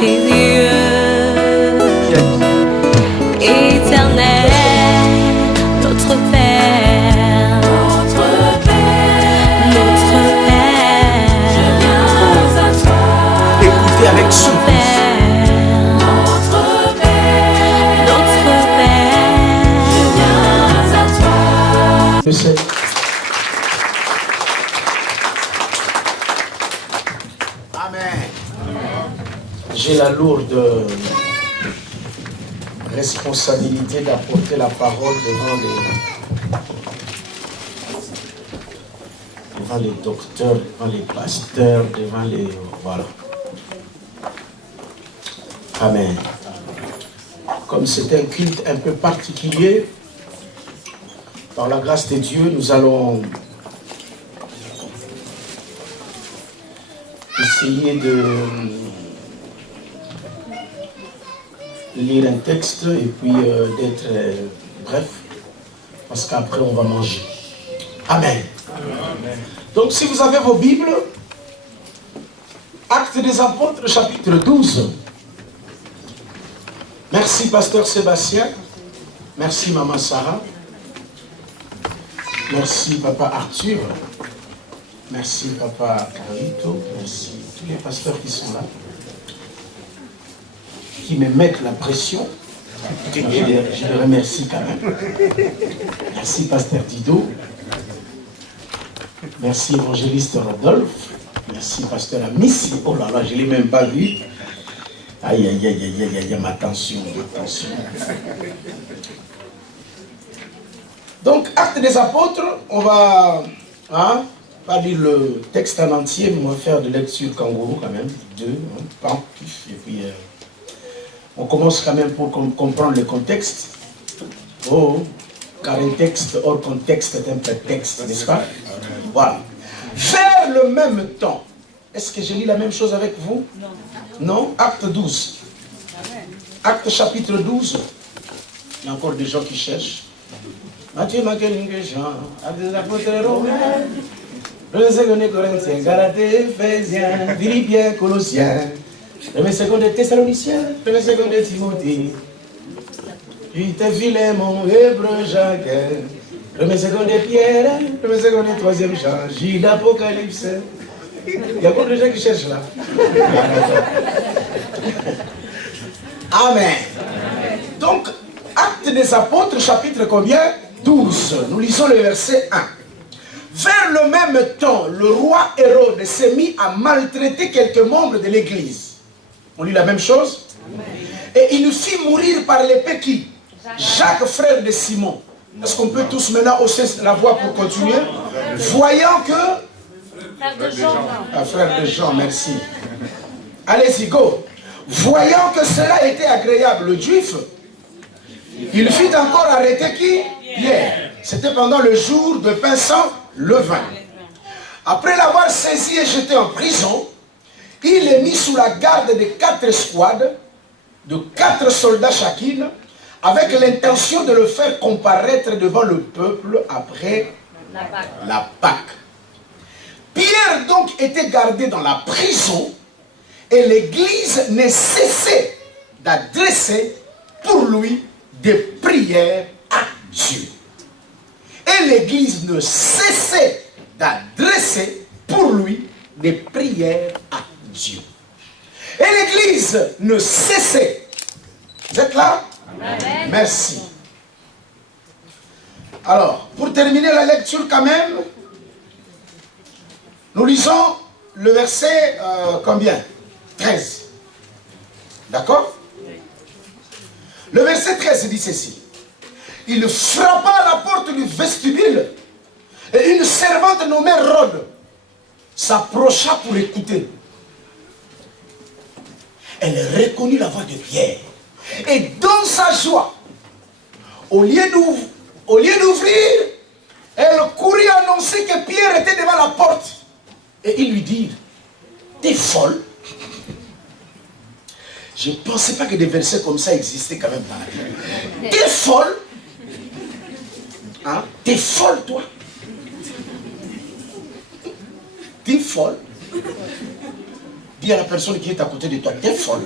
tes yeux. Éternel, notre Père, notre Père, notre Père, je viens à toi. Écoutez avec souffle. Amen. J'ai la lourde responsabilité d'apporter la parole devant les docteurs, devant les pasteurs, devant les... Voilà. Amen. Comme c'est un culte un peu particulier, par la grâce de Dieu, nous allons essayer de lire un texte et puis d'être bref, parce qu'après on va manger. Amen. Amen. Donc si vous avez vos Bibles, Actes des Apôtres, chapitre 12. Merci Pasteur Sébastien, merci Maman Sarah, merci Papa Arthur, merci Papa Carlito, merci tous les pasteurs qui sont là, qui me mettent la pression. Je les remercie quand même. Merci Pasteur Dido, merci Évangéliste Rodolphe, merci Pasteur Amissi. Oh là là, je ne l'ai même pas vu. Aïe, aïe, aïe, aïe, aïe, aïe, ma tension, ma tension. Donc, Actes des Apôtres, on va pas lire le texte en entier, mais on va faire de lecture kangourou quand même, et puis on commence quand même pour comprendre le contexte. Oh, car un texte hors contexte est un prétexte, n'est-ce pas? Voilà. Vers le même temps. Est-ce que je lis la même chose avec vous? Non. Non? Acte 12. Acte chapitre 12. Il y a encore des gens qui cherchent. Matthieu, Macaline, Jean, Acte des Apôtres, Romains, 1er Corinthiens, Galatés, Éphésiens, Philippiens, Colossiens, 1er Thessaloniciens, 1er Timothée, puis Philémon, Hébreu, Jacques, 1er Pierre, 1er 3e Jean, Gilles, Apocalypse. Il y a beaucoup de gens qui cherchent là. Amen. Donc, Actes des Apôtres, chapitre combien? 12. Nous lisons le verset 1. Vers le même temps, le roi Hérode s'est mis à maltraiter quelques membres de l'église. On lit la même chose? Et il fit mourir par l'épée qui? Jacques, frère de Simon. Est-ce qu'on peut tous maintenant hausser la voix pour continuer? Voyant que... Frère de Jean. Ah, frère de Jean, merci. Allez-y, go. Voyant que cela était agréable aux Juifs, il fit encore arrêter qui? Pierre. C'était pendant le jour de pain sans levain. Après l'avoir saisi et jeté en prison, il est mis sous la garde de 4 escouades, de 4 soldats chacune, avec l'intention de le faire comparaître devant le peuple après la Pâque. Pierre donc était gardé dans la prison et l'église ne cessait d'adresser pour lui des prières à Dieu. Et l'église ne cessait d'adresser pour lui des prières à Dieu. Et l'église ne cessait. Vous êtes là? Amen. Merci. Alors, pour terminer la lecture quand même, nous lisons le verset combien? 13. D'accord? Le verset 13 dit ceci. Il frappa à la porte du vestibule et une servante nommée Rhode s'approcha pour écouter. Elle reconnut la voix de Pierre. Et dans sa joie, au lieu d'ouvrir, elle courut annoncer que Pierre était devant la porte. Et il lui dit, t'es folle? Je ne pensais pas que des versets comme ça existaient quand même dans la Bible. T'es folle? Hein? T'es folle, toi? T'es folle? dis à la personne qui est à côté de toi, t'es folle.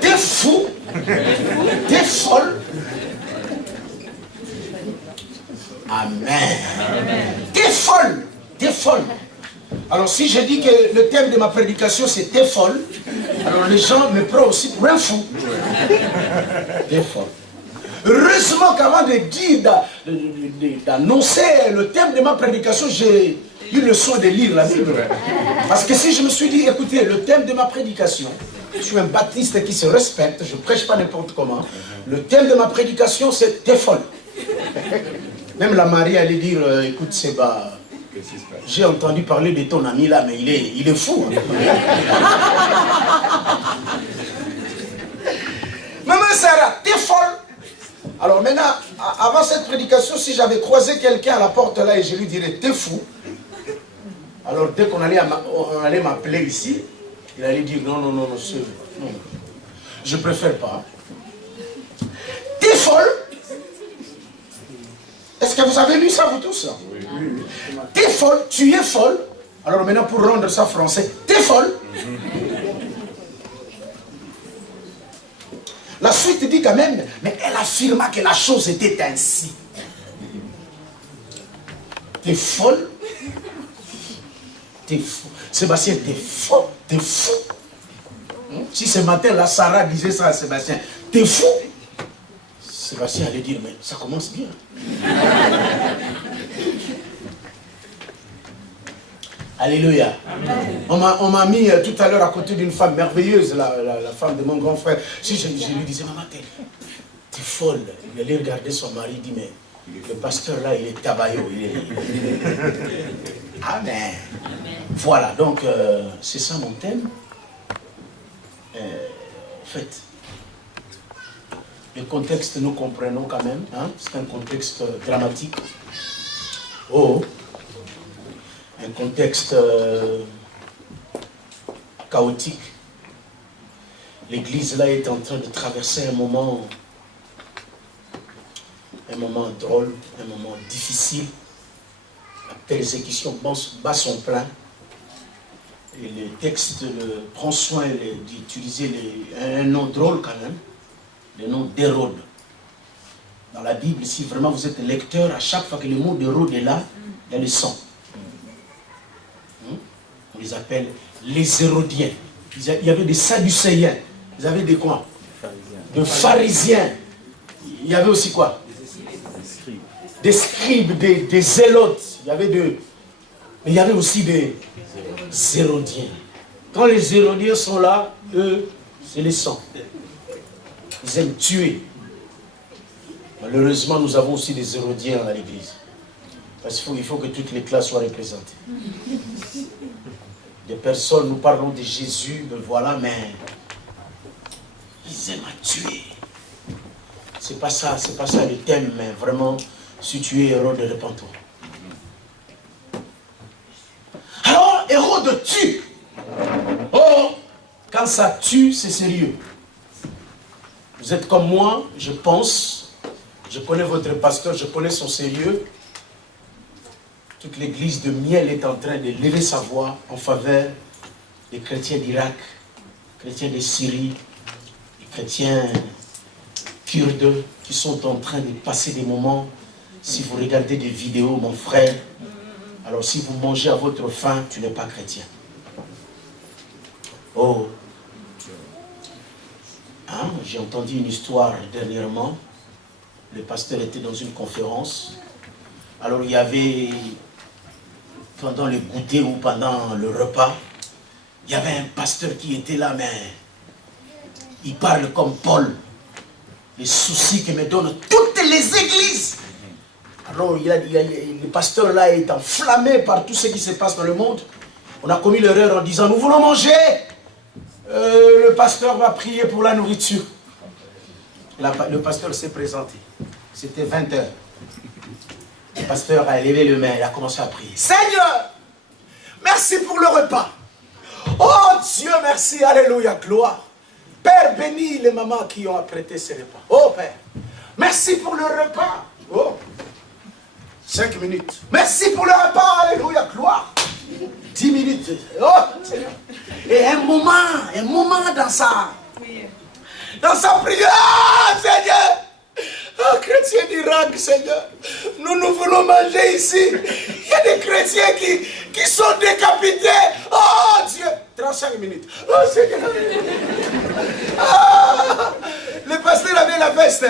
T'es fou. T'es folle. Amen. T'es folle. T'es folle. Alors si je dis que le thème de ma prédication c'est t'es folle, alors les gens me prennent aussi pour un fou. T'es folle. Heureusement qu'avant de dire, d'annoncer le thème de ma prédication, j'ai eu le soin de lire la Bible. Parce que si je me suis dit, écoutez, le thème de ma prédication, je suis un baptiste qui se respecte, je ne prêche pas n'importe comment, le thème de ma prédication c'est t'es folle. Même la Marie allait dire, écoute Séba, j'ai entendu parler de ton ami là, mais il est fou. Hein. Maman Sarah, t'es folle. Alors maintenant, avant cette prédication, si j'avais croisé quelqu'un à la porte là et je lui dirais, t'es fou. Alors dès qu'on allait m'appeler ici, il allait dire, non, je préfère pas. T'es folle. Est-ce que vous avez lu ça, vous tous? Oui. T'es folle, tu es folle. Alors maintenant, pour rendre ça français, t'es folle. La suite dit quand même, mais elle affirma que la chose était ainsi. T'es folle. T'es fou. Sébastien, t'es fou. T'es fou. Si ce matin, la Sarah disait ça à Sébastien, t'es fou. Sébastien allait dire, mais ça commence bien. Alléluia. On m'a mis tout à l'heure à côté d'une femme merveilleuse, la femme de mon grand frère. Si je lui disais, maman, t'es folle. Il allait regarder son mari, il dit, mais le pasteur là, il est tabaillot. Amen. Voilà, donc c'est ça mon thème. En fait, le contexte, nous comprenons quand même. Hein? C'est un contexte dramatique. Oh, un contexte chaotique. L'église là est en train de traverser un moment drôle, un moment difficile. La persécution bat son plein. Et le texte prend soin d'utiliser un nom drôle quand même, le nom d'Hérode. Dans la Bible, si vraiment vous êtes lecteur, à chaque fois que le mot d'Hérode est là, il y a le sang. On les appelle les Hérodiens. Il y avait des Sadducéens. Ils avaient des quoi? Des pharisiens. Il y avait aussi quoi? Des scribes, des zélotes. Mais il y avait aussi des Hérodiens. Quand les Hérodiens sont là, eux, c'est les sangs. Ils aiment tuer. Malheureusement, nous avons aussi des Hérodiens à l'église. Parce qu'il faut que toutes les classes soient représentées. Des personnes, nous parlons de Jésus, mais voilà, mais ils aiment à tuer. C'est pas ça le thème, mais vraiment, si tu es Hérode, répands-toi. Alors, Hérode tue. Oh, quand ça tue, c'est sérieux. Vous êtes comme moi, je pense, je connais votre pasteur, je connais son sérieux. Toute l'église de Miel est en train de lever sa voix en faveur des chrétiens d'Irak, chrétiens de Syrie, des chrétiens kurdes qui sont en train de passer des moments. Si vous regardez des vidéos, mon frère, alors si vous mangez à votre faim, tu n'es pas chrétien. Oh, hein, j'ai entendu une histoire dernièrement. Le pasteur était dans une conférence. Alors il y avait, pendant le goûter ou pendant le repas, il y avait un pasteur qui était là, mais il parle comme Paul. Les soucis que me donnent toutes les églises. Alors le pasteur là est enflammé par tout ce qui se passe dans le monde. On a commis l'erreur en disant, nous voulons manger. Le pasteur va prier pour la nourriture. Le pasteur s'est présenté. C'était 20h. Le pasteur a élevé le main, il a commencé à prier. Seigneur, merci pour le repas. Oh Dieu, merci, alléluia, gloire. Père, bénis les mamans qui ont apprêté ces repas. Oh Père, merci pour le repas. Oh, 5 minutes. Merci pour le repas, alléluia, gloire. 10 minutes. Oh, Seigneur. Et un moment dans sa prière, Seigneur. Oh, chrétiens d'Irak, Seigneur, nous voulons manger ici. Il y a des chrétiens qui sont décapités. Oh Dieu, 35 minutes. Oh Seigneur. Ah, le pasteur avait la veste.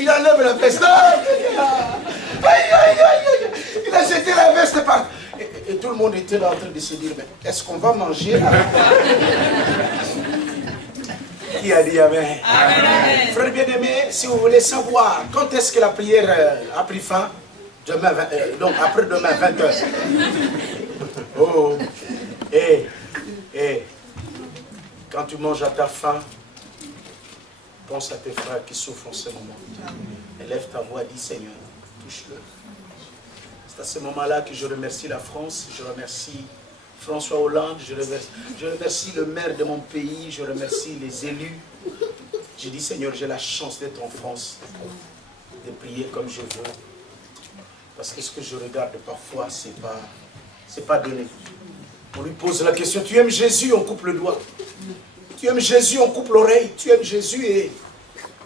Il enlève la veste. Oh, il a jeté la veste par... Et tout le monde était là en train de se dire, mais est-ce qu'on va manger là? Qui a dit Amen? Amen. Frère bien-aimé, si vous voulez savoir quand est-ce que la prière a pris fin, demain, donc après-demain, 20h. Oh, quand tu manges à ta faim, pense à tes frères qui souffrent en ce moment. Élève ta voix, dis Seigneur, touche-le. C'est à ce moment-là que je remercie la France, je remercie François Hollande, je remercie le maire de mon pays, je remercie les élus. Je dis Seigneur, j'ai la chance d'être en France, de prier comme je veux. Parce que ce que je regarde parfois, c'est pas donné. On lui pose la question, tu aimes Jésus, on coupe le doigt. Tu aimes Jésus, on coupe l'oreille. Tu aimes Jésus et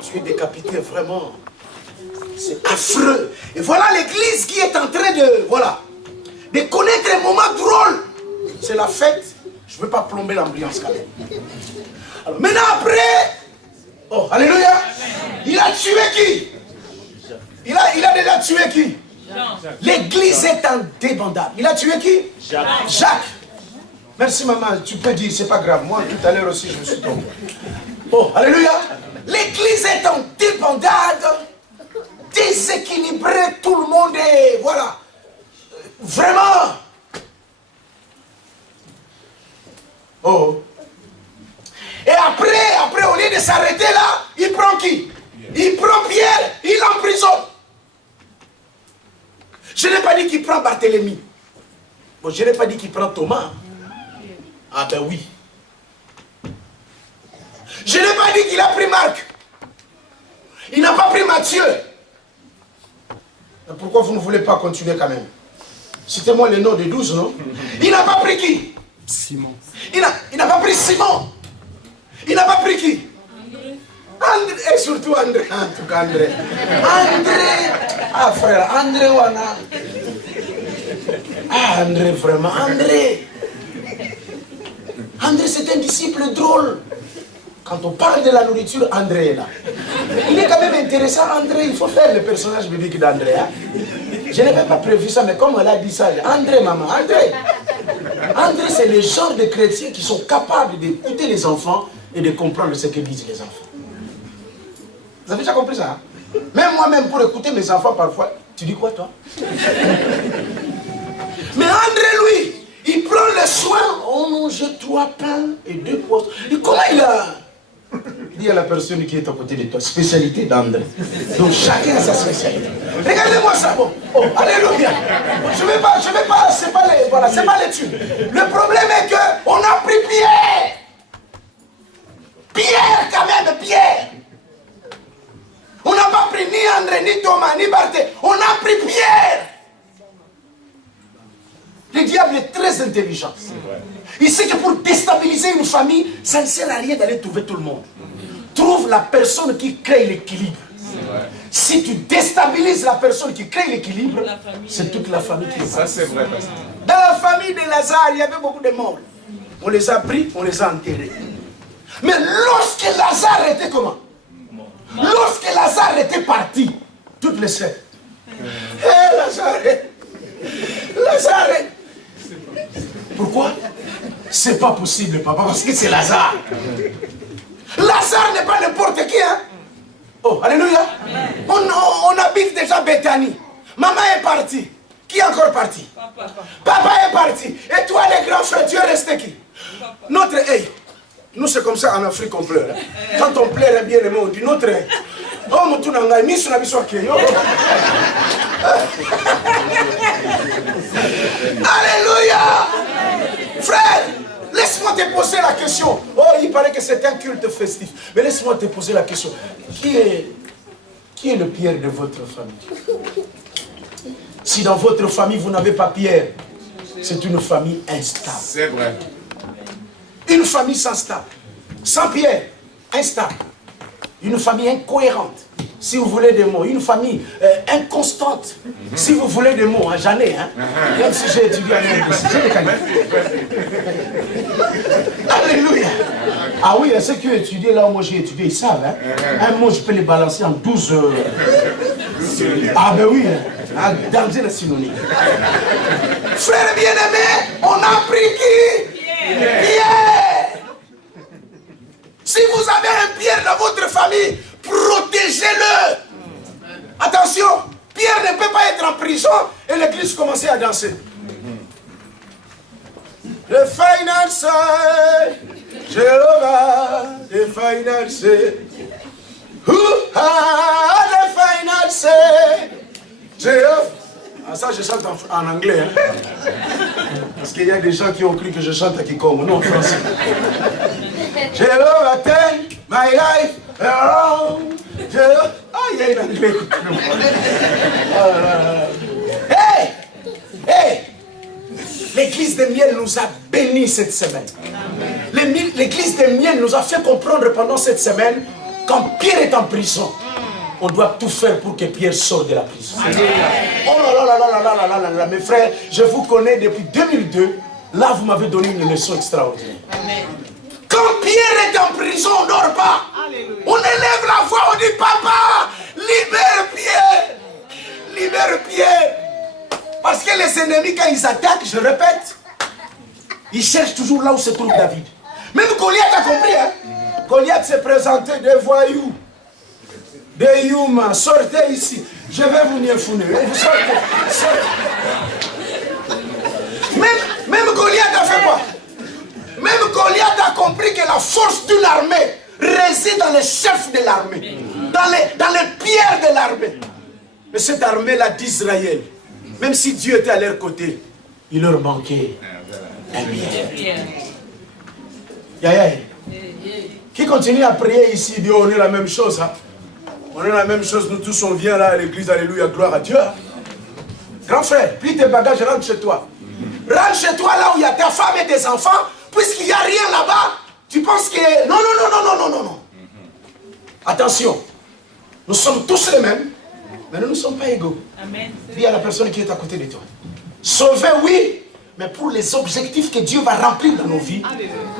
tu es décapité vraiment. C'est affreux. Et voilà l'église qui est en train de connaître un moment drôle. C'est la fête. Je ne veux pas plomber l'ambiance quand même. Alors maintenant après, oh, alléluia, il a tué qui? Il a déjà tué qui? L'église est en débandade. Il a tué qui? Jacques. Merci maman, tu peux dire, c'est pas grave. Moi tout à l'heure aussi je me suis tombé. Oh, alléluia. L'église est en débandade, déséquilibrée, tout le monde est, voilà. Vraiment. Oh. Et après, au lieu de s'arrêter là, il prend qui? Il prend Pierre, il l'emprisonne. Je n'ai pas dit qu'il prend Barthélemy. Bon, je n'ai pas dit qu'il prend Thomas. Ah ben oui. Je n'ai pas dit qu'il a pris Marc. Il n'a pas pris Matthieu. Mais pourquoi vous ne voulez pas continuer quand même? Citez-moi les noms des 12, non? Il n'a pas pris qui? Simon. Il n'a pas pris Simon. Il n'a pas pris qui? André. Et surtout André. En tout cas André. André. Ah frère, André Wana. Ah André, vraiment, André. André c'est un disciple drôle. Quand on parle de la nourriture, André est là. Il est quand même intéressant, André. Il faut faire le personnage biblique d'André. Hein? Je n'avais pas prévu ça, mais comme elle a dit ça, André, maman, André. André, c'est le genre de chrétiens qui sont capables d'écouter les enfants et de comprendre ce que disent les enfants. Vous avez déjà compris ça? Hein? Même moi-même, pour écouter mes enfants, parfois, tu dis quoi, toi? Mais André, lui, il prend le soin. On mange 3 pains et 2 poissons. Et comment il a... Il dit à la personne qui est à côté de toi, spécialité d'André. Donc chacun a sa spécialité. Regardez-moi ça, bon. Oh, alléluia. Je vais pas, c'est pas les, voilà, c'est pas les thunes. Le problème est que on a pris Pierre. Pierre quand même, Pierre. On n'a pas pris ni André, ni Thomas, ni Barthé. On a pris Pierre. Le diable est très intelligent. Il sait que pour déstabiliser une famille, ça ne sert à rien d'aller trouver tout le monde. Trouve la personne qui crée l'équilibre. Si tu déstabilises la personne qui crée l'équilibre, c'est toute la famille qui est. Ça, c'est vrai. Dans la famille de Lazare, il y avait beaucoup de morts. On les a pris, on les a enterrés. Mais lorsque Lazare était comment? Lorsque Lazare était parti, toutes les sœurs. Hé, Lazare. Pourquoi? C'est pas possible, papa, parce que c'est Lazare. Lazare n'est pas n'importe qui, hein? Oh, alléluia. On habite déjà Bethanie. Maman est partie. Qui est encore parti? Papa est parti. Et toi, les grands frères, tu es resté qui? Notre hey. Nous, c'est comme ça en Afrique qu'on pleure. Hein? Quand on pleure, bien aimé, on dit notre hey. Oh, mon tour n'a mis sur la mission qui est. Alléluia. Frère, laisse-moi te poser la question. Oh, il paraît que c'est un culte festif. Mais laisse-moi te poser la question. Qui est le Pierre de votre famille? Si dans votre famille, vous n'avez pas Pierre, c'est une famille instable. C'est vrai. Une famille sans stable. Sans Pierre, instable. Une famille incohérente. Si vous voulez des mots, une famille inconstante. Si vous voulez des mots, hein, j'en ai, hein. Même si j'ai étudié en université, j'ai des qualités. Alléluia. Ah oui, ceux qui ont étudié là où moi j'ai étudié, ils savent, hein. Un mot, je peux les balancer en 12... Ah ben oui, hein. Dans une synonyme. Frères bien-aimés, on a pris qui? Pierre. Si vous avez un Pierre dans votre famille, protégez-le. Attention, Pierre ne peut pas être en prison et l'église commençait à danser. The final say, Jéhovah, the final say. Who had the final say? Jéhovah. Ah, ça, je chante en anglais. Hein? Parce qu'il y a des gens qui ont cru que je chante à Kikongo, non en français. Jéhovah, turn my life around. Ah, il y a une anglais. Hey! Hey! L'église de Miel nous a bénis cette semaine. L'église de Miel nous a fait comprendre pendant cette semaine, quand Pierre est en prison, on doit tout faire pour que Pierre sorte de la prison. Oh là, mes frères, je vous connais depuis 2002. Là, vous m'avez donné une leçon extraordinaire. Quand Pierre est en prison, on ne dort pas. On élève la voix, on dit, papa, libère Pierre. Libère Pierre. Parce que les ennemis, quand ils attaquent, je répète, ils cherchent toujours là où se trouve David. Même Goliath a compris. Hein? Goliath s'est présenté des voyous. Des humains, sortez ici. Je vais vous nier-founer. Vous sortez. Même Goliath a fait quoi? Même Goliath a compris que la force d'une armée réside dans les chefs de l'armée. Dans les pierres de l'armée. Mais cette armée-là d'Israël, même si Dieu était à leur côté, il leur manquait un Pierre. Qui continue à prier ici, Dieu, on est la même chose. Hein? On est la même chose, nous tous on vient là à l'église, alléluia, gloire à Dieu. Grand frère, plie tes bagages, rentre chez toi. Rentre chez toi là où il y a ta femme et tes enfants, puisqu'il n'y a rien là-bas, tu penses que... Non. Attention, nous sommes tous les mêmes, mais nous ne sommes pas égaux. Amen. Dis à la personne qui est à côté de toi. Sauver, oui, mais pour les objectifs que Dieu va remplir dans nos vies,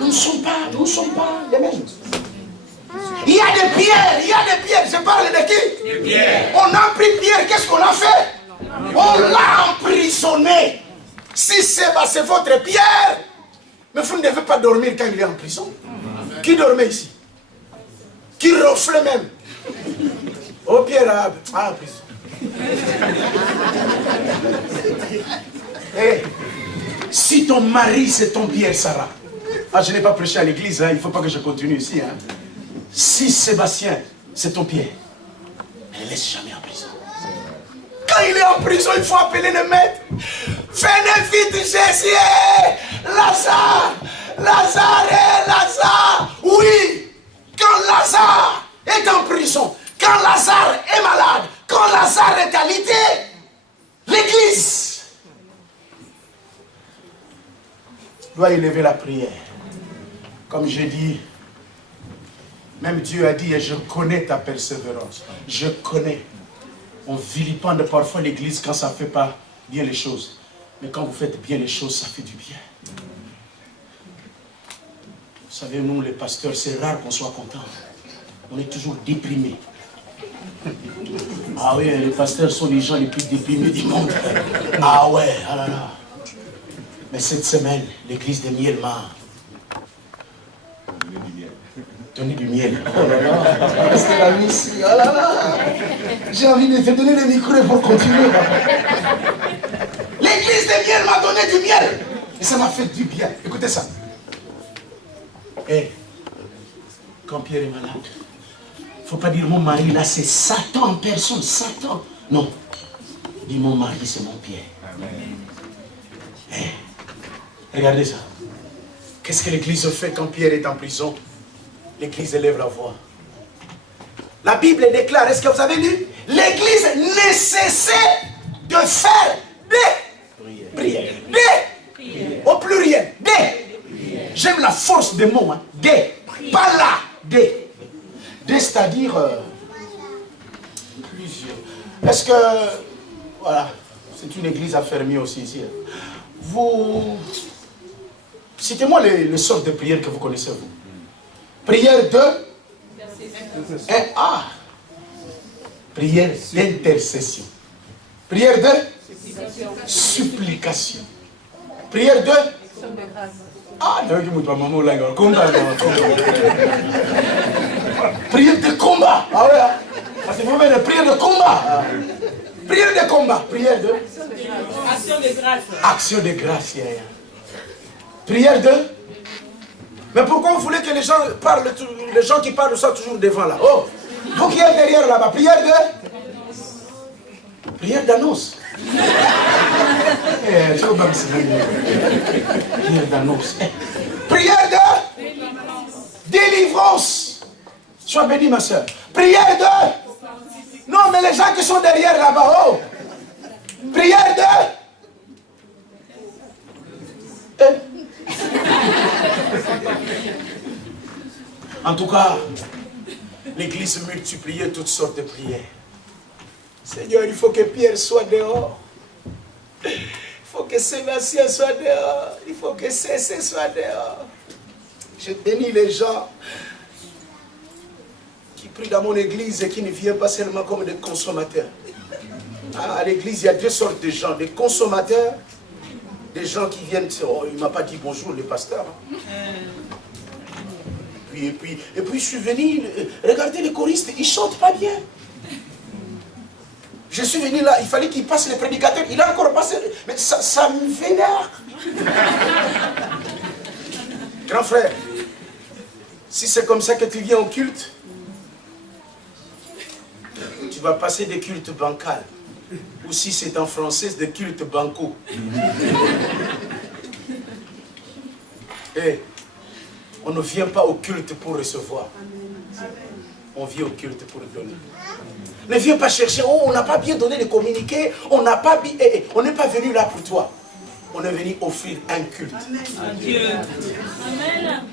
nous ne sommes pas les mêmes. Il y a des pierres, je parle de qui? On a pris Pierre, qu'est-ce qu'on a fait? On l'a emprisonné. Si c'est votre Pierre, mais vous ne devez pas dormir quand il est en prison. Qui dormait ici? Qui ronflait même? Oh Pierre, en prison. Hey, si ton mari c'est ton Pierre, Sarah. Ah, je n'ai pas prêché à l'église, hein, il ne faut pas que je continue ici. Hein. Si Sébastien, c'est ton Pierre, ne le laisse jamais en prison. Quand il est en prison, il faut appeler le maître. Venez vite, Jésus, Lazare, Lazare. Oui, quand Lazare est en prison, quand Lazare est malade, quand Lazare est alité, l'église doit élever la prière. Comme j'ai dit, même Dieu a dit, et je connais ta persévérance. Je connais. On vilipende parfois l'église quand ça ne fait pas bien les choses. Mais quand vous faites bien les choses, ça fait du bien. Vous savez, nous les pasteurs, c'est rare qu'on soit content. On est toujours déprimés. Ah oui, les pasteurs sont les gens les plus déprimés du monde. Ah ouais, ah là là. Mais cette semaine, l'église de Miel m'a donné du miel. Oh là là, c'est la mission. Oh là là. J'ai envie de te donner le micro pour continuer. L'église de Miel m'a donné du miel. Et ça m'a fait du bien. Écoutez ça. Et quand Pierre est malade, il ne faut pas dire mon mari, là c'est Satan en personne, Satan. Non. Dis mon mari, c'est mon Pierre. Hey, regardez ça. Qu'est-ce que l'église fait quand Pierre est en prison? L'église élève la voix. La Bible déclare, est-ce que vous avez lu? L'église ne cessait de faire des prières. Des, au pluriel, des. J'aime la force des mots, hein. Des, pas là, des. Des, c'est-à-dire plusieurs. Est-ce que, voilà, c'est une église affermie aussi ici. Vous, citez-moi les sortes de prières que vous connaissez, vous. Prière de prière d'intercession. Prière de supplication. Prière de prière de combat. Ah ouais. Parce que vous avez une prière de combat. Prière de combat. Prière de action de grâce. Action de grâce. Prière de. Mais pourquoi vous voulez que les gens parlent, les gens qui parlent soient toujours devant là? Oh, vous qui êtes derrière là-bas, prière de. Prière d'annonce. Prière d'annonce. Prière de délivrance. Sois béni, ma soeur. Prière de. Non, mais les gens qui sont derrière là-bas, oh. Prière de. En tout cas, l'église multipliait toutes sortes de prières. Seigneur, il faut que Pierre soit dehors. Il faut que Sébastien soit dehors. Il faut que Cécile soit dehors. Je bénis les gens qui prient dans mon église et qui ne viennent pas seulement comme des consommateurs. À l'église, il y a deux sortes de gens. Des consommateurs, des gens qui viennent... Oh, il ne m'a pas dit bonjour, le pasteur. Et puis, je suis venu, regardez les choristes, ils ne chantent pas bien. Je suis venu là, il fallait qu'il passe le prédicateur, il a encore passé, mais ça me vénère. Grand frère, si c'est comme ça que tu viens au culte, tu vas passer des cultes bancals. Ou si c'est en français, des cultes bancaux. Et on ne vient pas au culte pour recevoir. On vient au culte pour donner. Ne viens pas chercher, oh, on n'a pas bien donné les communiqués, on n'a pas bien... on n'est pas venu là pour toi. On est venu offrir un culte. Amen. Amen.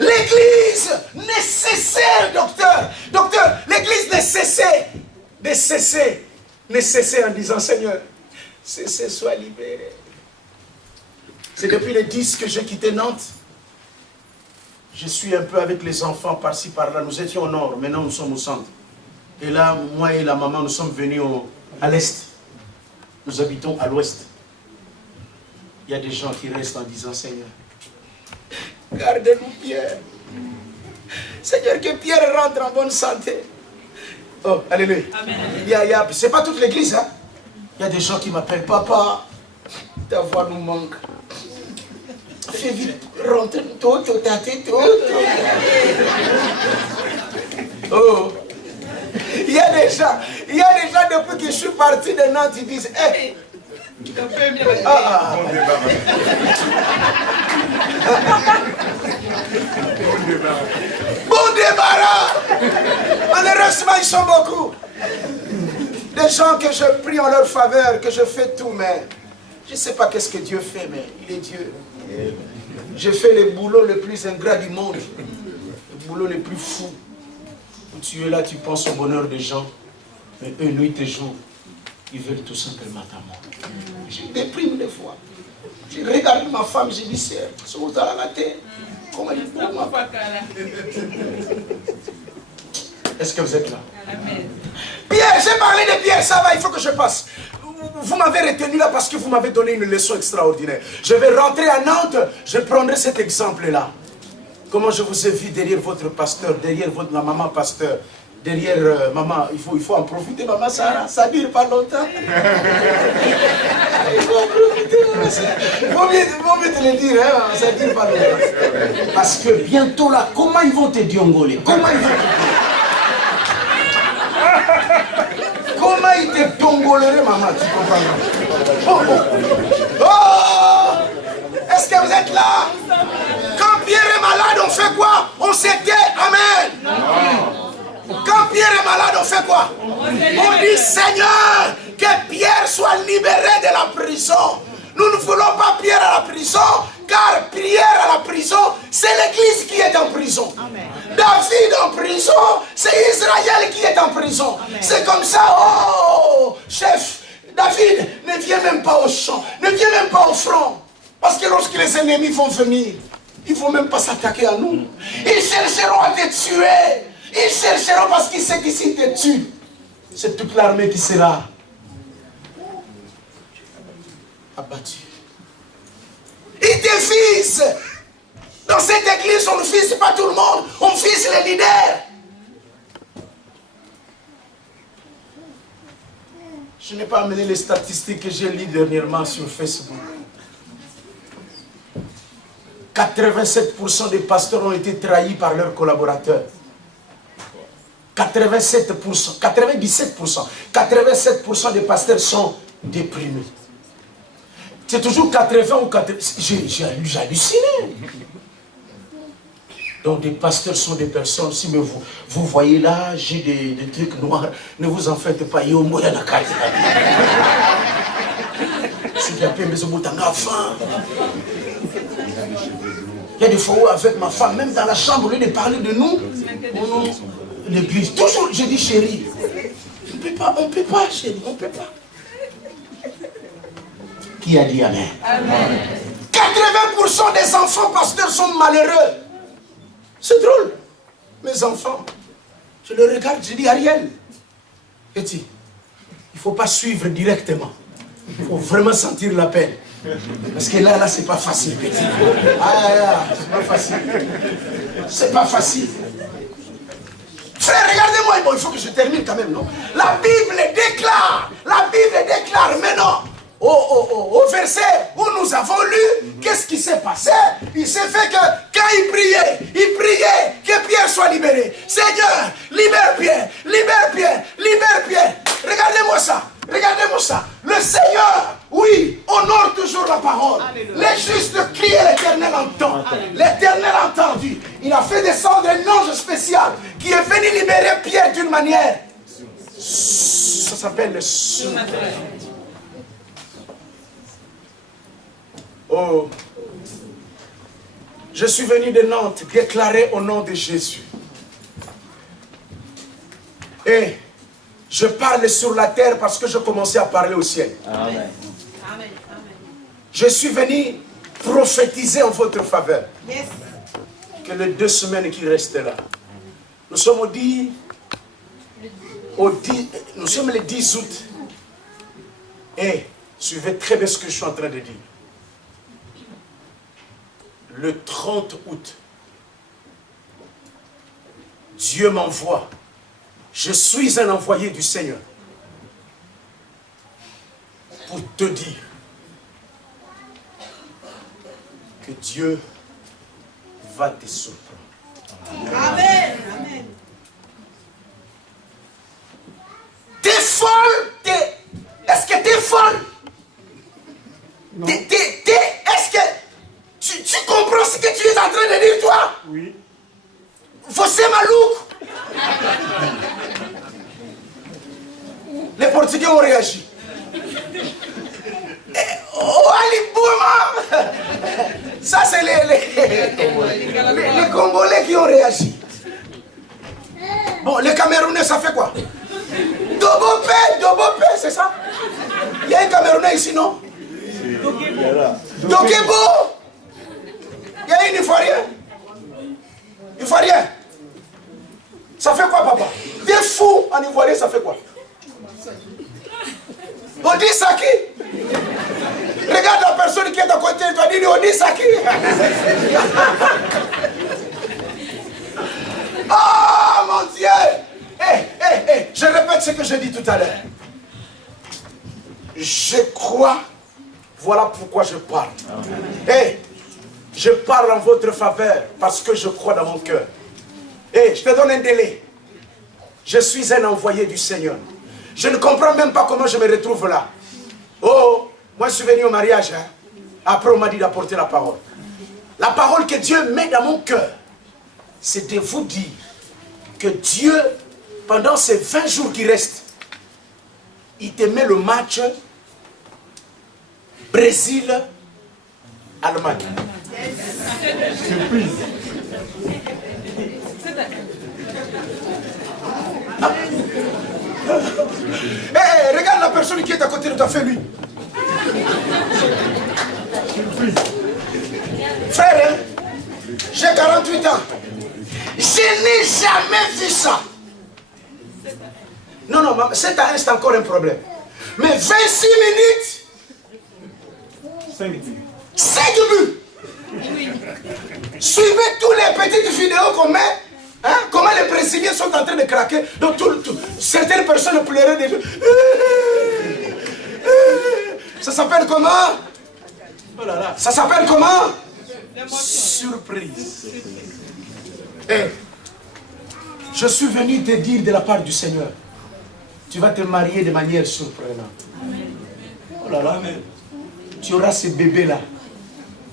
L'église nécessaire, docteur. Docteur, l'église nécessaire en disant, Seigneur, cessez, sois libéré. C'est depuis le 10 que j'ai quitté Nantes. Je suis un peu avec les enfants par-ci, par-là. Nous étions au nord, maintenant nous sommes au centre. Et là, moi et la maman, nous sommes venus à l'est. Nous habitons à l'ouest. Il y a des gens qui restent en disant, Seigneur, garde-nous Pierre. Seigneur, que Pierre rentre en bonne santé. Oh, alléluia. Amen. C'est pas toute l'église, hein. Il y a des gens qui m'appellent, papa, ta voix nous manque. Fais vite, rentre, tout. Oh. Il y a des gens depuis que je suis parti de Nantes, ils disent, hey, bon débarras. Malheureusement, ils sont beaucoup. Des gens que je prie en leur faveur, que je fais tout, mais je ne sais pas qu'est-ce que Dieu fait, mais il est Dieu. J'ai fait le boulot le plus ingrat du monde, le boulot le plus fou. Où tu es là, tu penses au bonheur des gens, mais eux, nuit et jour, ils veulent tout simplement ta mort. Je déprime des fois. Je regarde ma femme, je dis, c'est vous allez la tête. Comment il faut Est-ce que vous êtes là? Amen. Pierre, j'ai parlé de Pierre, ça va, il faut que je passe. Vous m'avez retenu là parce que vous m'avez donné une leçon extraordinaire. Je vais rentrer à Nantes, je prendrai cet exemple-là. Comment je vous ai vu derrière votre pasteur, derrière votre maman pasteur, derrière maman, il faut en profiter, maman Sarah, ça ne dure pas longtemps. Il faut en profiter, maman Sarah. Il faut mieux te le dire, hein, ça ne dure pas longtemps. Parce que bientôt là, comment ils vont te diongoler? Comment ils te dongoleraient, maman, tu comprends? Oh! Est-ce que vous êtes là? Quand Pierre est malade, on fait quoi? On s'était, amen. Non. Quand Pierre est malade, on fait quoi? On dit, Seigneur, que Pierre soit libéré de la prison. Nous ne voulons pas Pierre à la prison, car Pierre à la prison, c'est l'Église qui est en prison. Amen. David en prison, c'est Israël qui est en prison. C'est comme ça, oh, chef, David ne vient même pas au champ, ne vient même pas au front. Parce que lorsque les ennemis vont venir, ils ne vont même pas s'attaquer à nous. Ils chercheront à te tuer. Ils chercheront parce qu'ils savent qu'ici te tuent. C'est toute l'armée qui sera abattu. Il te vise. Dans cette église, on ne vise pas tout le monde, on vise les leaders. Je n'ai pas amené les statistiques que j'ai lues dernièrement sur Facebook. 87% des pasteurs ont été trahis par leurs collaborateurs. 87%, 97%, 87% des pasteurs sont déprimés. C'est toujours 80 ou 80. J'ai halluciné. Donc des pasteurs sont des personnes, si vous voyez là, j'ai des trucs noirs, ne vous en faites pas. Il y a des fois où avec ma femme, même dans la chambre, au lieu de parler de nous, l'église, toujours je dis chérie, on ne peut pas chérie, on ne peut pas. Qui a dit amen? Amen. 80% des enfants pasteurs sont malheureux. C'est drôle. Mes enfants, je les regarde, je dis Ariel, petit, il ne faut pas suivre directement. Il faut vraiment sentir la peine. Parce que là, c'est pas facile, petit. C'est pas facile. C'est pas facile. Frère, regardez-moi, bon, il faut que je termine quand même, non? La Bible déclare, maintenant, au verset où nous avons lu, qu'est-ce qui s'est passé? Il s'est fait que quand il priait que Pierre soit libéré. Seigneur, libère Pierre, libère Pierre, libère Pierre. Regardez-moi ça. Le Seigneur, oui, honore toujours la parole. Alléluia. Les justes crient et l'Éternel entend. L'Éternel a entendu. Il a fait descendre un ange spécial qui est venu libérer Pierre d'une manière. Ça s'appelle le surnaturel. Oh, je suis venu de Nantes déclarer au nom de Jésus. Et je parle sur la terre parce que je commençais à parler au ciel. Amen. Amen. Je suis venu prophétiser en votre faveur. Yes. Que les 2 semaines qui restent là. Nous sommes nous sommes le 10 août. Et suivez très bien ce que je suis en train de dire. Le 30 août, Dieu m'envoie. Je suis un envoyé du Seigneur pour te dire que Dieu va te surprendre. Amen. Amen. T'es folle? Est-ce que t'es folle? Est-ce que tu comprends ce que tu es en train de dire, toi? Oui. Você é maluco? Les Portugais ont réagi. Oh, Ali Bouma! Ça, c'est les Congolais qui ont réagi. Bon, les Camerounais, ça fait quoi? Dobopé, c'est ça? Il y a un Camerounais ici, non? Dokebo! Il y a un Ivoirien. Ça fait quoi, papa? Des fous en Ivoirien, ça fait quoi? Odisaki. Regarde la personne qui est à côté de toi, dis Odisaki. Oh mon Dieu! Je répète ce que j'ai dit tout à l'heure. Je crois, voilà pourquoi je parle. Je parle en votre faveur parce que je crois dans mon cœur. Je te donne un délai. Je suis un envoyé du Seigneur. Je ne comprends même pas comment je me retrouve là. Oh, moi je suis venu au mariage. Après on m'a dit d'apporter la parole. La parole que Dieu met dans mon cœur, c'est de vous dire que Dieu, pendant ces 20 jours qui restent, il te met le match Brésil-Allemagne. Surprise. Hey, regarde la personne qui est à côté de toi, fais lui. Frère, hein, j'ai 48 ans. Je n'ai jamais vu ça. Non, non, c'est encore un problème. Mais 26 minutes, 5 buts. 5 buts. Suivez tous les petites vidéos qu'on met. Hein, comment les Brésiliens sont en train de craquer. Donc, certaines personnes pleuraient déjà. Ça s'appelle comment? Oh là là. Ça s'appelle comment? Surprise. Hey, je suis venu te dire de la part du Seigneur, tu vas te marier de manière surprenante. Oh là là. Tu auras ce bébé-là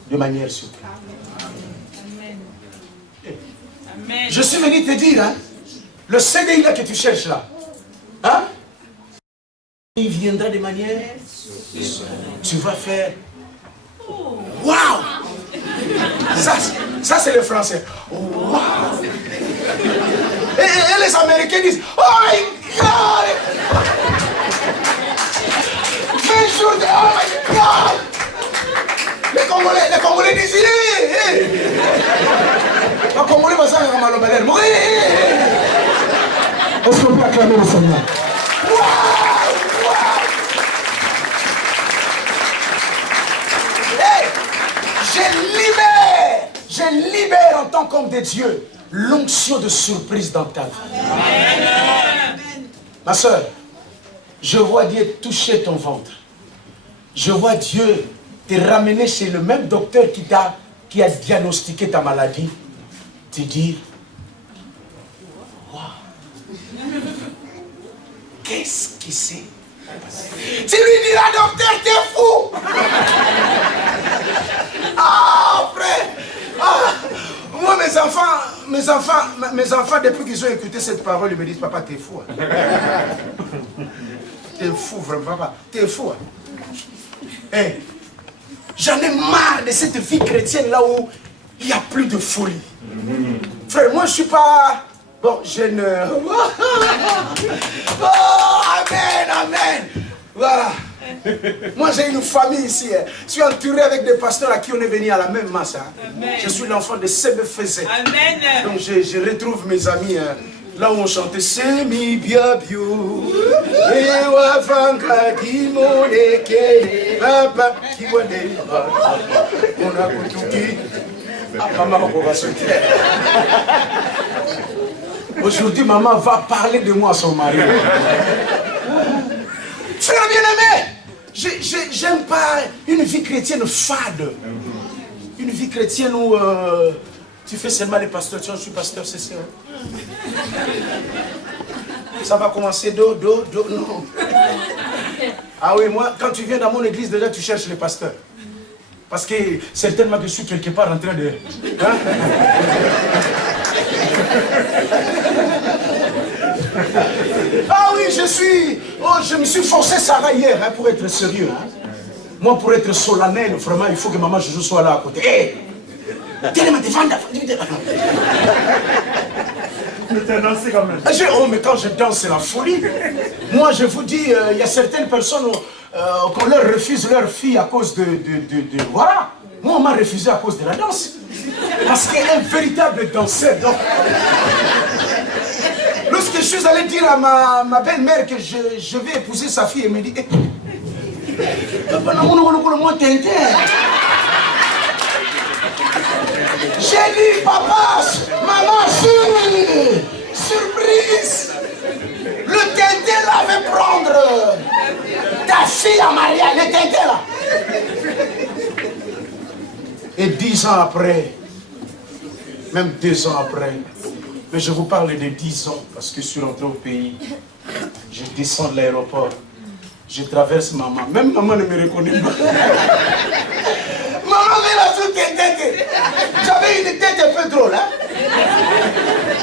de manière surprenante. Amen. Je suis venu te dire, hein, le CDI là que tu cherches là, hein, il viendra de manière, tu vas faire, waouh, ça c'est le français, waouh, et les Américains disent, oh my God, 20 jours de, oh my God, les Congolais disent, les Congolais vont s'en ramener au malheur. Est-ce qu'on peut acclamer le Seigneur? Hey, je libère en tant qu'homme de Dieu l'onction de surprise dans ta vie. Ma soeur, je vois Dieu toucher ton ventre. Je vois Dieu te ramener chez le même docteur qui a diagnostiqué ta maladie. Te dire, wow, qu'est-ce qui s'est passé? Tu lui diras, docteur, t'es fou. Ah, frère. Ah, moi, mes enfants, depuis qu'ils ont écouté cette parole, ils me disent, papa, t'es fou. Hein. T'es fou, vraiment, papa. T'es fou. Hein. Hey, j'en ai marre de cette vie chrétienne là où il n'y a plus de folie. Frère, moi je suis pas... Bon, je ne... Oh, amen, amen. Voilà. Moi j'ai une famille ici. Hein. Je suis entouré avec des pasteurs à qui on est venu à la même masse. Hein. Je suis l'enfant de Sebe Fezet. Amen. Donc je retrouve mes amis hein, là où on chantait Semi Biabio. Et Wafanga Kimoneke. Papa Kiwane. On a Koutuki. Maman, on va se taire. Aujourd'hui, maman va parler de moi à son mari. Frère bien-aimé, j'aime pas une vie chrétienne fade. Une vie chrétienne où tu fais seulement les pasteurs. Tu vois, je suis pasteur, c'est ça. Ça va commencer do, non. Ah oui, moi, quand tu viens dans mon église, déjà, tu cherches les pasteurs. Parce que certainement que je suis quelque part en train de... Hein? Ah oui, je me suis forcé Sarah hier, hein, pour être sérieux. Hein. Moi, pour être solennel, vraiment, il faut que maman Joujou soit là à côté. Hé! Tellement de vendre. Mais tu as dansé quand même. Oh, mais quand je danse, c'est la folie. Moi, je vous dis, il y a certaines personnes qu'on leur refuse leur fille à cause de... Voilà. Moi, on m'a refusé à cause de la danse. Parce qu'elle est un véritable danseur. Donc... Lorsque je suis allé dire à ma belle-mère que je vais épouser sa fille, elle me dit... J'ai dit, papa, maman, surprise. Le tintin là va prendre ta fille à mariage, le tintin là. Et 10 ans après, même 2 ans après, mais je vous parle de 10 ans, parce que je suis rentré au pays, je descends de l'aéroport, je traverse maman, même maman ne me reconnaît pas. Maman met la sous tête. J'avais une tête un peu drôle, hein.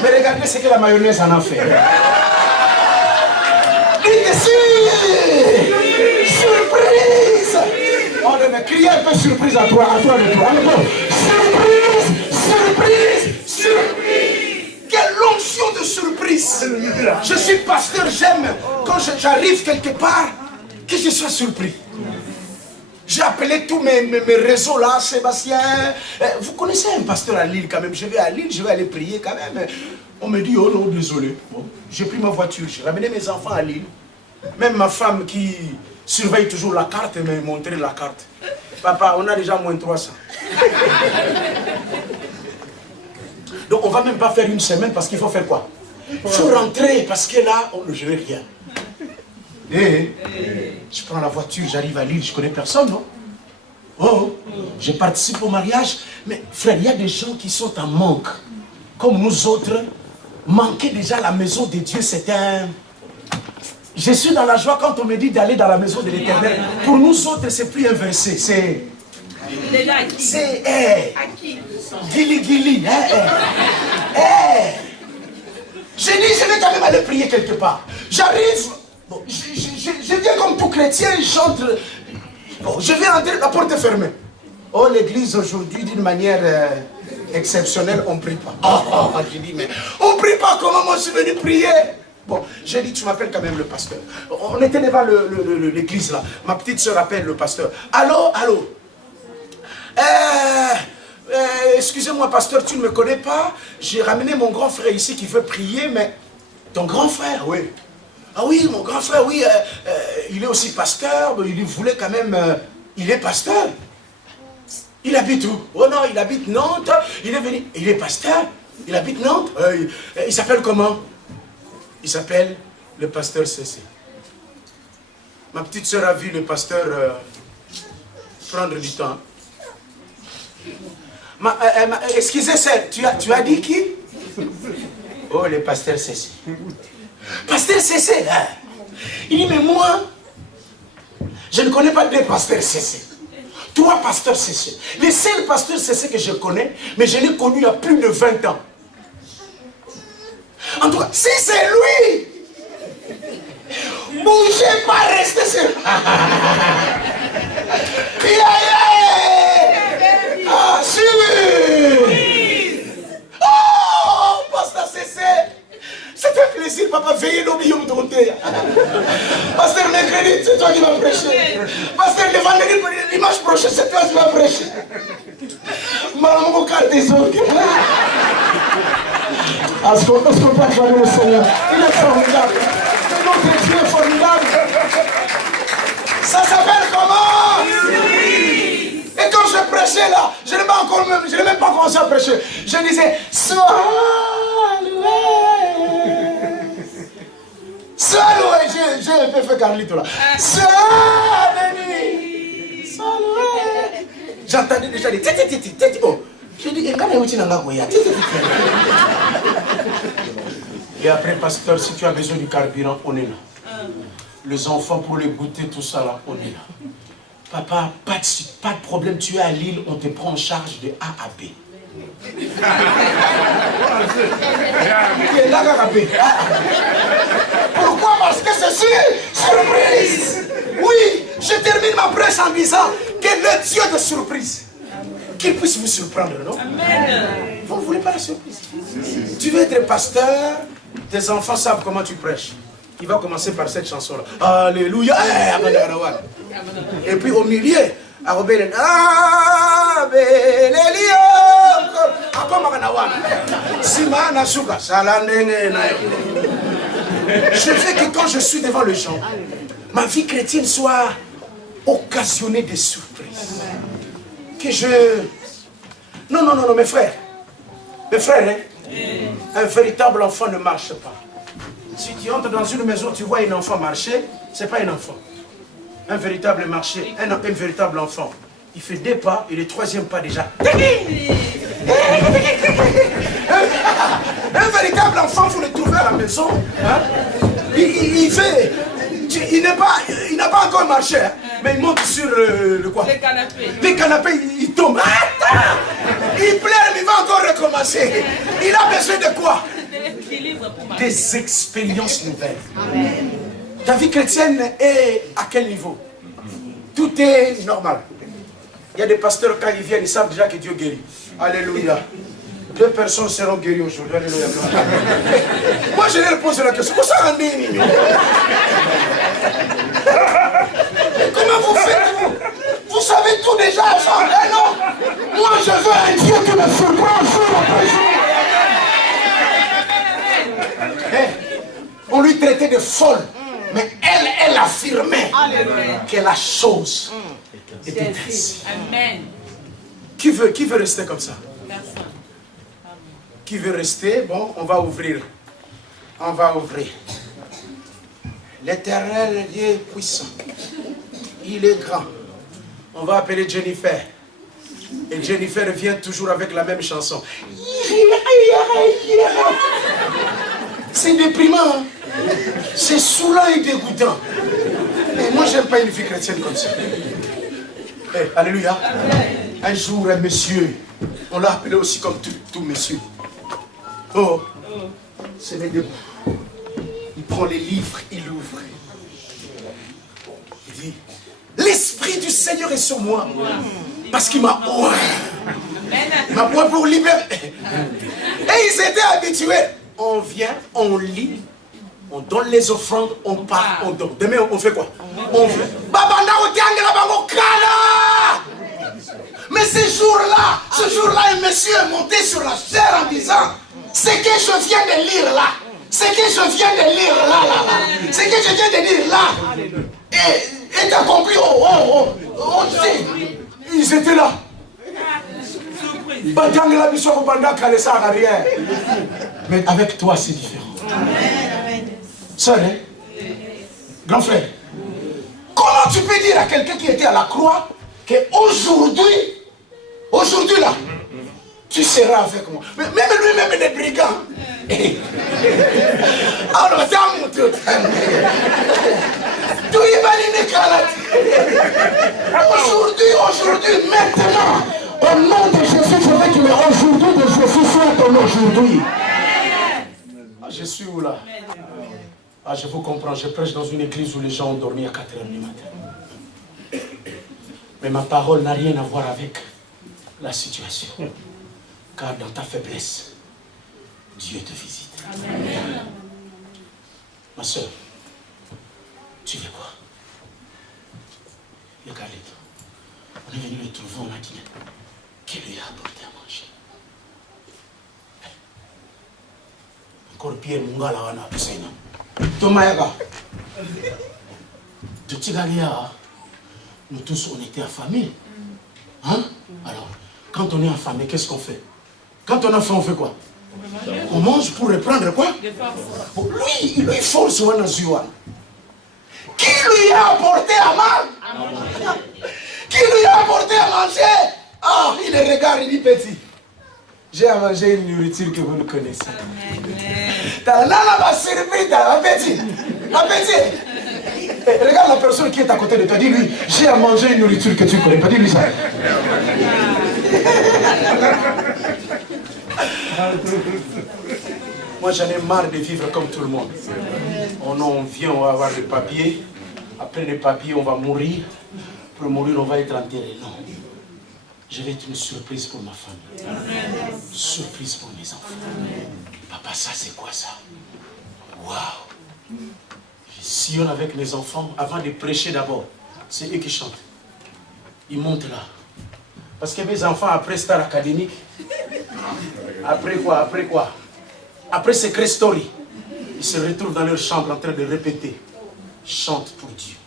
Mais regardez ce que la mayonnaise en a fait. Dites si. crier un peu surprise à toi de toi. Surprise, surprise, surprise. Quelle onction de surprise. Je suis pasteur, j'aime quand j'arrive quelque part que je sois surpris. J'ai appelé tous mes réseaux là, Sébastien. Vous connaissez un pasteur à Lille quand même. Je vais à Lille, je vais aller prier quand même. On me dit, oh non, désolé. Bon, j'ai pris ma voiture, j'ai ramené mes enfants à Lille. Même ma femme qui surveille toujours la carte m'a montré la carte. Papa, on a déjà moins 300. Donc on ne va même pas faire une semaine parce qu'il faut faire quoi? Il faut rentrer parce que là, on ne gère rien. Je prends la voiture, j'arrive à Lille, je ne connais personne, non? Oh, je participe au mariage. Mais frère, il y a des gens qui sont en manque. Comme nous autres, manquer déjà la maison de Dieu, c'est un... Je suis dans la joie quand on me dit d'aller dans la maison de l'Éternel. Pour nous autres, c'est plus un verset, c'est... C'est... Gili. Je dis, je vais quand même aller prier quelque part. J'arrive... Bon, je viens comme tout chrétien, j'entre. Bon, je vais entrer, la porte est fermée. Oh, l'église aujourd'hui, d'une manière exceptionnelle, on ne prie pas. Je dis, mais on ne prie pas, comment moi je suis venu prier? Bon, j'ai dit, tu m'appelles quand même le pasteur. On était devant l'église là. Ma petite soeur appelle le pasteur. Allô? Excusez-moi, pasteur, tu ne me connais pas? J'ai ramené mon grand frère ici qui veut prier, mais... Ton grand frère, oui. Ah oui, mon grand frère, oui, il est aussi pasteur, mais il voulait quand même... il est pasteur. Il habite où? Oh non, il habite Nantes. Il est venu... Il est pasteur. Il habite Nantes. Il s'appelle comment? Il s'appelle le pasteur CC. Ma petite soeur a vu le pasteur prendre du temps. Excusez, sœur, tu as dit qui? Oh, le pasteur CC. Pasteur CC, hein? Il dit, mais moi, je ne connais pas de pasteur CC. Toi, pasteur CC. Le seul pasteur CC que je connais, mais je l'ai connu il y a plus de 20 ans. En tout cas, si c'est lui, bougez pas, restez sur... Ah, si! Oh, pasteur CC! Ça fait plaisir, papa, veillez l'oublier de monter. Pasteur, mercredi, c'est toi qui vas prêcher. Pasteur, le vendredi, dimanche prochain, c'est toi qui vas prêcher. Maman, carte des autres. Est-ce qu'on peut acclamer le Seigneur? Il est formidable. Notre Dieu est formidable. Ça s'appelle comment? Et quand je prêchais là, je n'ai même pas commencé à prêcher. Je disais, sois loué. J'ai un peu fait Carlito là. Sois béni. Sois loué. J'entendais déjà des titi. Oh. Je dis, et après, pasteur, si tu as besoin du carburant, on est là. Les enfants pour les goûter, tout ça là, on est là. Papa, pas de problème, tu es à Lille, on te prend en charge de A à B. Pourquoi? Parce que c'est surprise. Oui, je termine ma prêche en disant que le Dieu de surprise, qu'il puisse vous surprendre, non? Amen. Vous ne voulez pas la surprise? Tu veux être pasteur, tes enfants savent comment tu prêches. Il va commencer par cette chanson-là. Alléluia. Et puis au milieu, je veux que quand je suis devant les gens, ma vie chrétienne soit occasionnée de surprises. Que je... Non, mes frères, hein? Un véritable enfant ne marche pas. Si tu entres dans une maison, tu vois un enfant marcher, ce n'est pas un enfant. Un véritable marché, un véritable enfant. Il fait 2 pas et le 3e pas déjà. Un véritable enfant, vous le trouvez à la maison. Hein? Il n'a pas encore marché, hein? Mais il monte sur le quoi? Les canapés. Les canapés, il tombe. Attends! Il pleure, il va encore recommencer. Il a besoin de quoi? Des expériences nouvelles. Amen. Ta vie chrétienne est à quel niveau? Tout est normal. Il y a des pasteurs, quand ils viennent, ils savent déjà que Dieu guérit. Alléluia. 2 personnes seront guéries aujourd'hui. Alléluia. Moi, je leur pose la question. Comment ça, Randy? Comment vous faites? Vous savez tout déjà, enfant. Eh non. Moi, je veux un Dieu qui me surprend jour après jour. On lui traitait de folle. Mais elle affirmait que la chose était ainsi. Amen. Qui veut rester comme ça? Personne. Qui veut rester? Bon, on va ouvrir. On va ouvrir. L'Éternel Dieu est puissant. Il est grand. On va appeler Jennifer. Et Jennifer vient toujours avec la même chanson. C'est déprimant. Hein? C'est saoulant et dégoûtant. Et moi, j'aime pas une vie chrétienne comme ça. Hey, alléluia. Un jour, un monsieur, on l'a appelé aussi comme tout monsieur. Oh, se met debout. Il prend les livres, il ouvre. Il dit, l'Esprit du Seigneur est sur moi. Parce qu'il m'a oint. Il m'a oint pour libérer. Et ils étaient habitués. On vient, on lit, on donne les offrandes, on part, on donne. Demain, on fait quoi? On vient. Mais ce jour-là, un monsieur est monté sur la chair en disant, ce que je viens de lire là, ce que je viens de lire là, ce que je viens de lire là, est accompli. Ils étaient là. Mais avec toi, c'est différent. Sœur, hein? Grand frère, comment tu peux dire à quelqu'un qui était à la croix qu'aujourd'hui, là, tu seras avec moi? Mais même lui-même, il est brigand. Alors, aujourd'hui, maintenant, au nom de Jésus, je veux que aujourd'hui de Jésus soit ton aujourd'hui. Ah, je suis où là? Ah, je vous comprends, je prêche dans une église où les gens ont dormi à 4h du matin. Mais ma parole n'a rien à voir avec la situation. Car dans ta faiblesse, Dieu te visite. Amen. Ma soeur, tu veux quoi? Regardez-toi. On est venu le trouver, on a dit qu'il lui a apporté à manger. Encore Pierre Mungala wana kusena. Tomayaga. De Tigalia, nous tous on était affamés. Hein? Alors, quand on est affamé, qu'est-ce qu'on fait? Quand on a faim, on fait quoi? On mange pour reprendre quoi? Lui, il lui force wana zuwana. Qui lui a apporté à manger? Qui lui a apporté à manger? Ah, il le regarde, il dit petit. J'ai à manger une nourriture que vous ne connaissez. T'as là, va servir, t'as petit. Regarde la personne qui est à côté de toi, dis-lui, j'ai à manger une nourriture que tu ne connais pas. Dis-lui ça. Moi, j'en ai marre de vivre comme tout le monde. On vient, on va avoir des papiers. Après les papiers, on va mourir. Pour mourir, on va être enterré. Non. Je vais être une surprise pour ma famille. Surprise pour mes enfants. Papa, ça c'est quoi ça? Waouh! Je sillonne avec mes enfants avant de prêcher d'abord. C'est eux qui chantent. Ils montent là. Parce que mes enfants, après Star Académique, après quoi? Après Secret Story, ils se retrouvent dans leur chambre en train de répéter. Chante pour Dieu.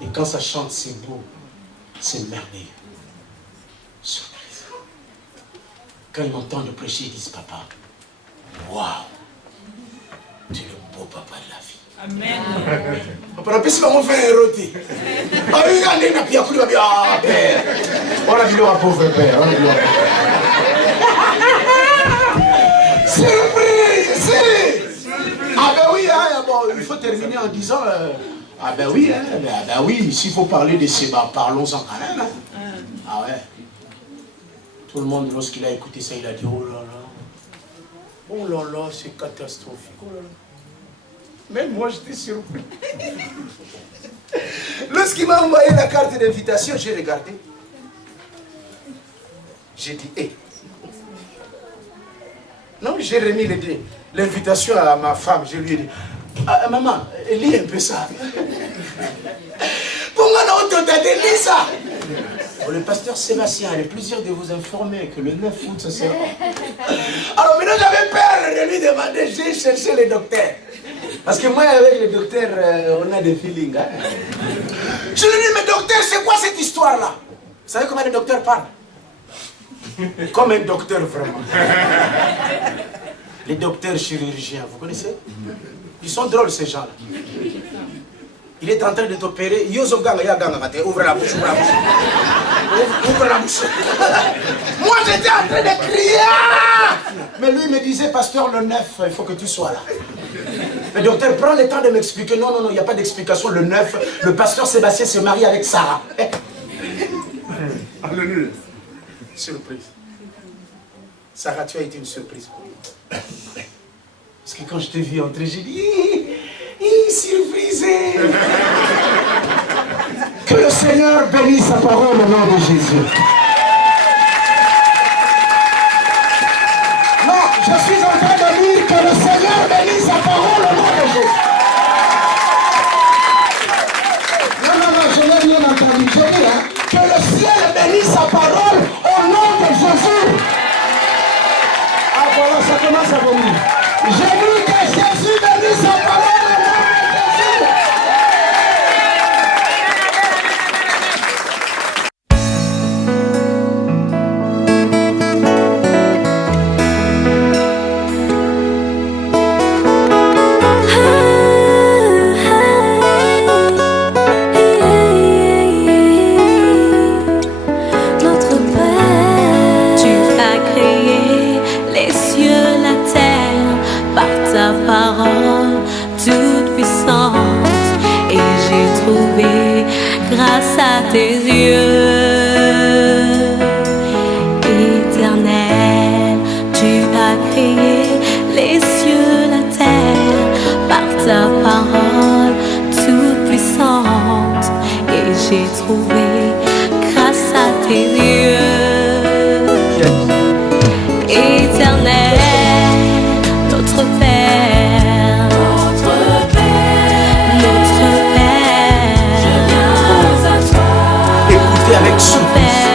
Et quand ça chante, c'est beau. C'est merveilleux. Surprise. Quand ils m'entendent prêcher, ils disent, papa, waouh, tu es le beau papa de la vie. Amen. Papa, on va faire un rôti. On a dit à pauvre père. Surprise! Ah ben oui, hein, bon, il faut terminer en disant, ah ben oui, hein, ben oui, s'il faut parler de ces bas, parlons-en quand même. Hein. Ah ouais. Tout le monde, lorsqu'il a écouté ça, il a dit, oh là là, c'est catastrophique. Oh là là. Même moi, j'étais surpris. Lorsqu'il m'a envoyé la carte d'invitation, j'ai regardé. J'ai dit, hé. Non, j'ai remis l'invitation à ma femme. Je lui ai dit, ah, maman, lis un peu ça. Lis ça. Le pasteur Sébastien a le plaisir de vous informer que le 9 août, ce sera. Alors maintenant, j'avais peur de lui demander, j'ai cherché le docteur. Parce que moi, avec le docteur, on a des feelings. Hein? Je lui ai dit, mais docteur, c'est quoi cette histoire-là? Vous savez comment les docteurs parlent? Comme un docteur, vraiment. Les docteurs chirurgiens, vous connaissez? Ils sont drôles, ces gens-là. Il est en train de t'opérer. Ouvre la bouche, ouvre la bouche. Ouvre la bouche. Moi, j'étais en train de crier. Mais lui, il me disait, pasteur, le 9, il faut que tu sois là. Le docteur prend le temps de m'expliquer. Non, non, non, il n'y a pas d'explication. Le 9, le pasteur Sébastien se marie avec Sarah. Alléluia. Surprise. Sarah, tu as été une surprise pour moi. Parce que quand je t'ai vu entrer, j'ai dit, surprisé. Que le Seigneur bénisse sa parole au nom de Jésus. Non, je suis en train de dire que le Seigneur bénisse sa parole au nom de Jésus. Non, non, non, je l'ai bien entendu. Je dis, hein, que le ciel bénisse sa parole au nom de Jésus. Ah voilà, ça commence à venir. Je dis que Jésus bénisse sa parole au nom de Jésus. Grâce à tes yeux éternels, tu as créé les cieux, la terre, par ta parole toute puissante. Et j'ai trouvé grâce à tes yeux éternels, notre Père, notre Père, notre Père. Avec son Père.